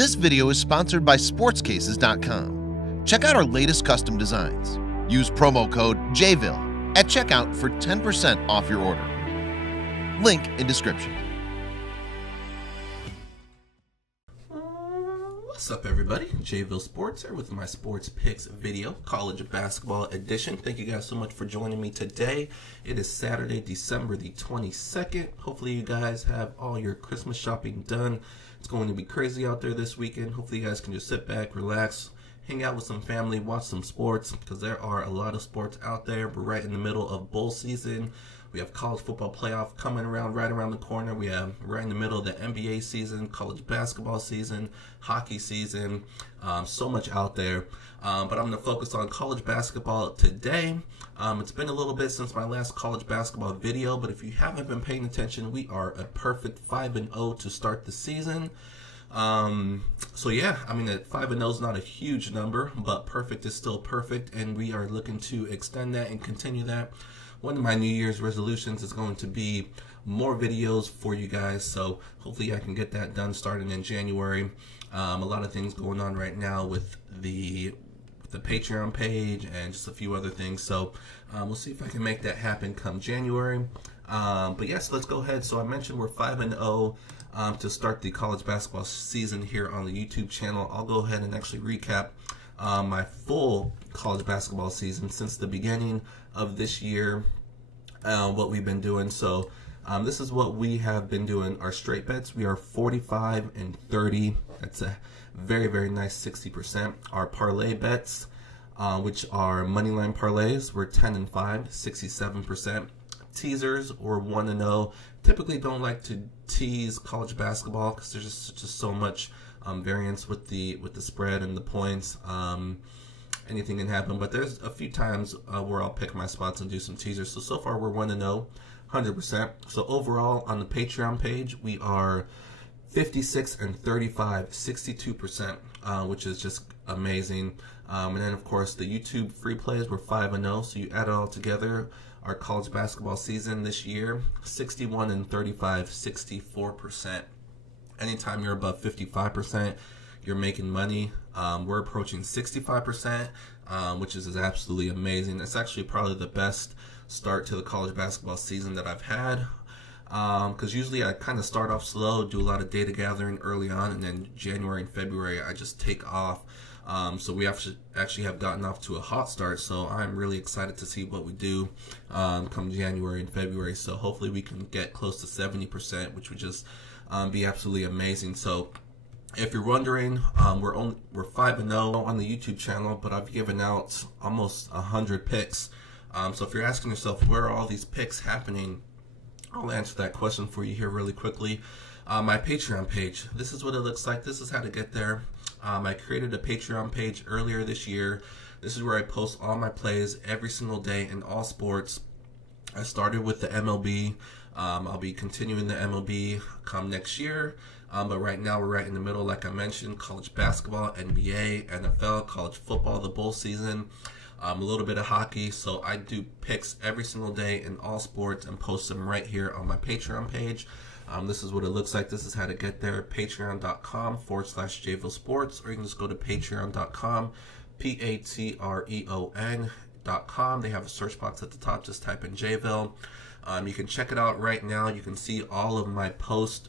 This video is sponsored by sportscases.com. Check out our latest custom designs. Use promo code JVille at checkout for 10% off your order. Link in description. What's up, everybody? JVille Sports here with my sports picks video, college basketball edition. Thank you guys so much for joining me today. It is Saturday, December the 22nd. Hopefully you guys have all your Christmas shopping done. It's going to be crazy out there this weekend. Hopefully you guys can just sit back, relax, hang out with some family, watch some sports, because there are a lot of sports out there. We're right in the middle of bowl season. We have college football playoff coming around right around the corner. We have right in the middle of the NBA season, college basketball season, hockey season, so much out there. But I'm going to focus on college basketball today. It's been a little bit since my last college basketball video, but if you haven't been paying attention, we are a perfect 5-0 to start the season. So yeah, I mean, 5-0 is not a huge number, but perfect is still perfect, and we are looking to extend that and continue that. One of my New Year's resolutions is going to be more videos for you guys, so hopefully I can get that done starting in January. A lot of things going on right now with the Patreon page and just a few other things, so we'll see if I can make that happen come January. But yes, let's go ahead. So I mentioned we're 5-0 to start the college basketball season here on the YouTube channel. I'll go ahead and actually recap my full college basketball season since the beginning of this year, what we've been doing. So this is what we have been doing. Our straight bets, we are 45 and 30. That's a very, very nice 60%. Our parlay bets, which are money line parlays, we're 10 and 5, 67%. Teasers or 1-0. Typically don't like to tease college basketball because there's just so much variance with the spread and the points. Anything can happen, but there's a few times where I'll pick my spots and do some teasers. So far we're 1-0, 100%. So overall on the Patreon page we are 56 and 35, 62%, which is just amazing. And then of course the YouTube free plays were 5-0. So you add it all together, our college basketball season this year, 61 and 35, 64%. Anytime you're above 55%, you're making money. We're approaching 65%, which is absolutely amazing. It's actually probably the best start to the college basketball season that I've had, because usually I kind of start off slow, do a lot of data gathering early on, and then January and February I just take off. So we actually have gotten off to a hot start, so I'm really excited to see what we do come January and February. So hopefully we can get close to 70%, which would just be absolutely amazing. So if you're wondering, we're 5-0 on the YouTube channel, but I've given out almost 100 picks. So if you're asking yourself where are all these picks happening, I'll answer that question for you here really quickly. My Patreon page. This is what it looks like. This is how to get there. I created a Patreon page earlier this year. This is where I post all my plays every single day in all sports. I started with the MLB. I'll be continuing the MLB come next year. But right now we're right in the middle, like I mentioned, college basketball, NBA, NFL, college football, the bowl season, a little bit of hockey. So I do picks every single day in all sports and post them right here on my Patreon page. This is what it looks like. This is how to get there. Patreon.com/JVille Sports, or you can just go to patreon.com, patreon.com. They have a search box at the top. Just type in JVille. You can check it out right now. You can see all of my posts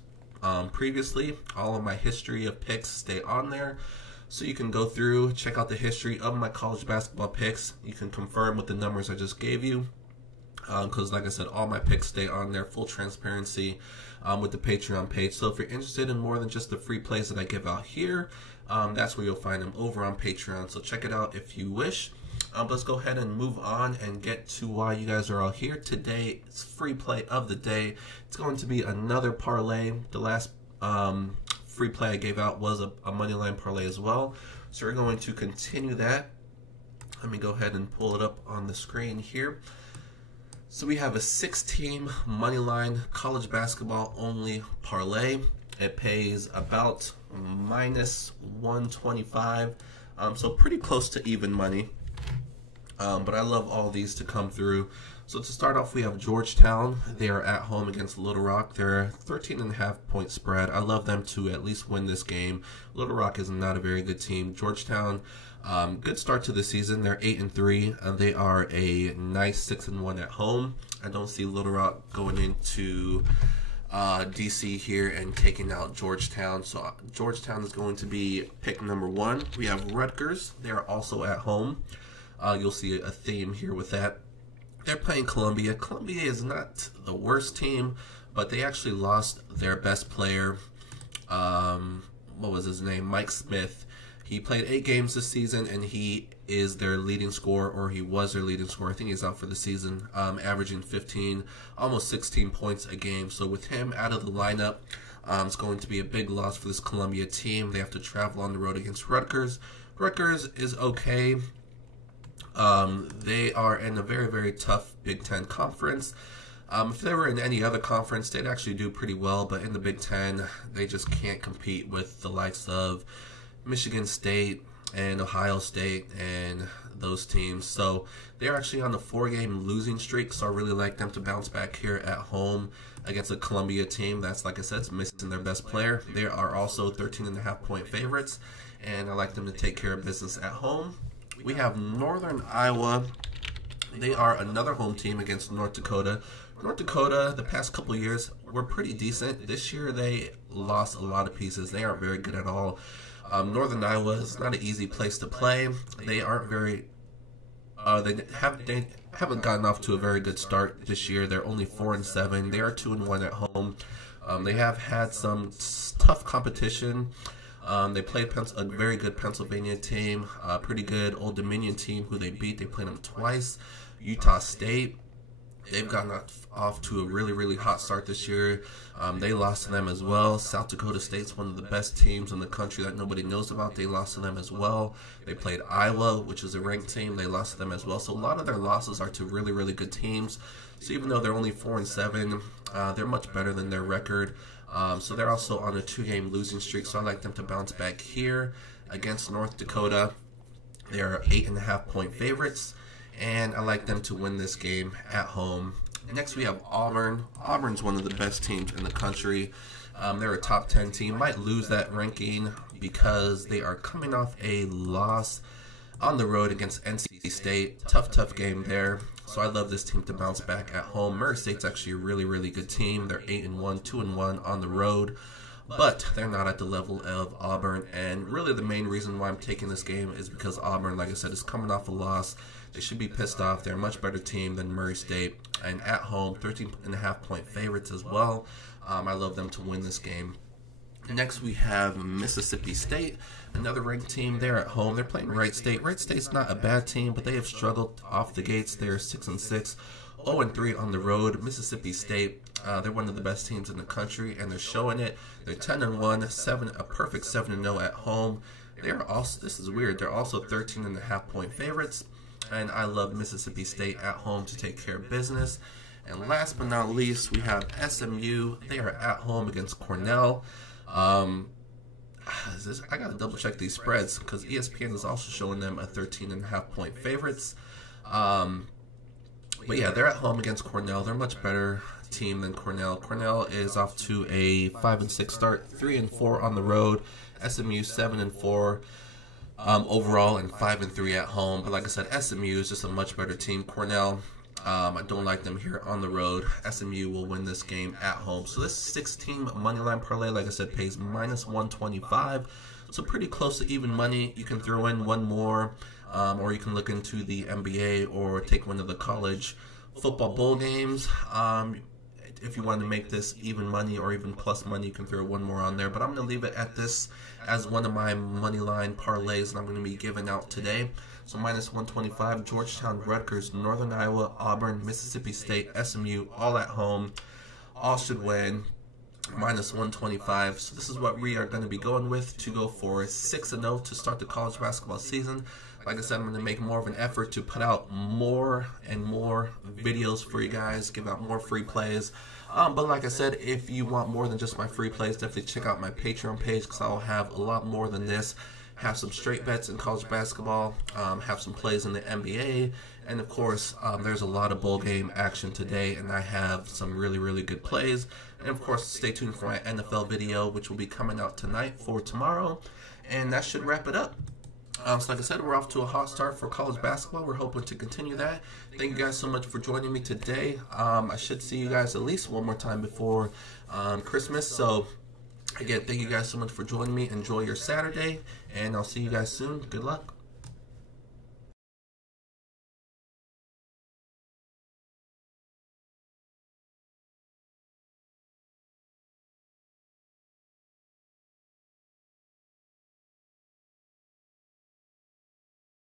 previously. All of my history of picks stay on there. So you can go through, check out the history of my college basketball picks. You can confirm with the numbers I just gave you. Because like I said, all my picks stay on there, full transparency with the Patreon page. So if you're interested in more than just the free plays that I give out here, that's where you'll find them over on Patreon. So check it out if you wish. Let's go ahead and move on and get to why you guys are all here today. It's free play of the day. It's going to be another parlay. The last free play I gave out was a moneyline parlay as well. So we're going to continue that. Let me go ahead and pull it up on the screen here. So we have a 6-team moneyline college basketball only parlay. It pays about -125, so pretty close to even money. But I love all these to come through. So to start off, we have Georgetown. They are at home against Little Rock. They're 13.5-point spread. I love them to at least win this game. Little Rock is not a very good team. Georgetown, good start to the season. They're 8-3, and they are a nice 6-1 at home. I don't see Little Rock going into DC here and taking out Georgetown. So Georgetown is going to be pick number 1. We have Rutgers. They are also at home. You'll see a theme here with that. They're playing Columbia. Columbia is not the worst team, but they actually lost their best player. What was his name? Mike Smith. He played 8 games this season, and he is their leading scorer, or he was their leading scorer. I think he's out for the season, averaging 15, almost 16 points a game. So with him out of the lineup, it's going to be a big loss for this Columbia team. They have to travel on the road against Rutgers. Rutgers is okay. They are in a very, very tough Big Ten conference. If they were in any other conference, they'd actually do pretty well, but in the Big Ten, they just can't compete with the likes of Michigan State and Ohio State and those teams. So they're actually on a 4-game losing streak, so I really like them to bounce back here at home against a Columbia team that's, like I said, it's missing their best player. They are also 13.5-point favorites, and I like them to take care of business at home. We have Northern Iowa. They are another home team against North Dakota. North Dakota, the past couple years, were pretty decent. This year, they lost a lot of pieces. They aren't very good at all. Northern Iowa is not an easy place to play. They aren't very. They haven't gotten off to a very good start this year. They're only 4-7. They are 2-1 at home. They have had some tough competition. They played a very good Pennsylvania team, a pretty good Old Dominion team who they beat. They played them twice. Utah State, they've gotten off to a really, really hot start this year. They lost to them as well. South Dakota State's one of the best teams in the country that nobody knows about. They lost to them as well. They played Iowa, which is a ranked team. They lost to them as well. So a lot of their losses are to really, really good teams. So even though they're only 4-7, they're much better than their record. So they're also on a 2-game losing streak, so I like them to bounce back here against North Dakota. They're 8.5-point favorites, and I like them to win this game at home. Next, we have Auburn. Auburn's one of the best teams in the country. They're a top 10 team. Might lose that ranking because they are coming off a loss on the road against NC State. Tough game there. So I love this team to bounce back at home. Murray State's actually a really, really good team. They're 8-1, 2-1 on the road, but they're not at the level of Auburn. And really the main reason why I'm taking this game is because Auburn, like I said, is coming off a loss. They should be pissed off. They're a much better team than Murray State. And at home, 13.5-point favorites as well. I love them to win this game. Next, we have Mississippi State, another ranked team. They're at home. They're playing Wright State. Wright State's not a bad team, but they have struggled off the gates. They're 6-6, 0-3 on the road. Mississippi State, they're one of the best teams in the country, and they're showing it. They're 10-1, a perfect 7-0 at home. They're also, this is weird, they're also 13.5-point favorites, and I love Mississippi State at home to take care of business. And last but not least, we have SMU. They are at home against Cornell. I gotta double check these spreads because ESPN is also showing them a 13.5-point favorites. But yeah, they're at home against Cornell. They're a much better team than Cornell. Cornell is off to a 5-6 start, 3-4 on the road. SMU 7-4 overall and 5-3 at home. But like I said, SMU is just a much better team. Cornell, I don't like them here on the road. SMU will win this game at home. So this 6-team moneyline parlay, like I said, pays -125. So pretty close to even money. You can throw in one more, or you can look into the NBA or take one of the college football bowl games. If you want to make this even money or even plus money, you can throw one more on there. But I'm going to leave it at this as one of my moneyline parlays that I'm going to be giving out today. So -125, Georgetown, Rutgers, Northern Iowa, Auburn, Mississippi State, SMU, all at home. All should win. -125. So this is what we are going to be going with to go for 6-0 to start the college basketball season. Like I said, I'm going to make more of an effort to put out more and more videos for you guys, give out more free plays. But like I said, if you want more than just my free plays, definitely check out my Patreon page because I'll have a lot more than this. have some straight bets in college basketball, have some plays in the NBA, and of course, there's a lot of bowl game action today, and I have some really, really good plays. And of course, stay tuned for my NFL video, which will be coming out tonight for tomorrow, and that should wrap it up. So like I said, we're off to a hot start for college basketball. We're hoping to continue that. Thank you guys so much for joining me today. I should see you guys at least one more time before Christmas. So again, thank you guys so much for joining me. Enjoy your Saturday, and I'll see you guys soon. Good luck.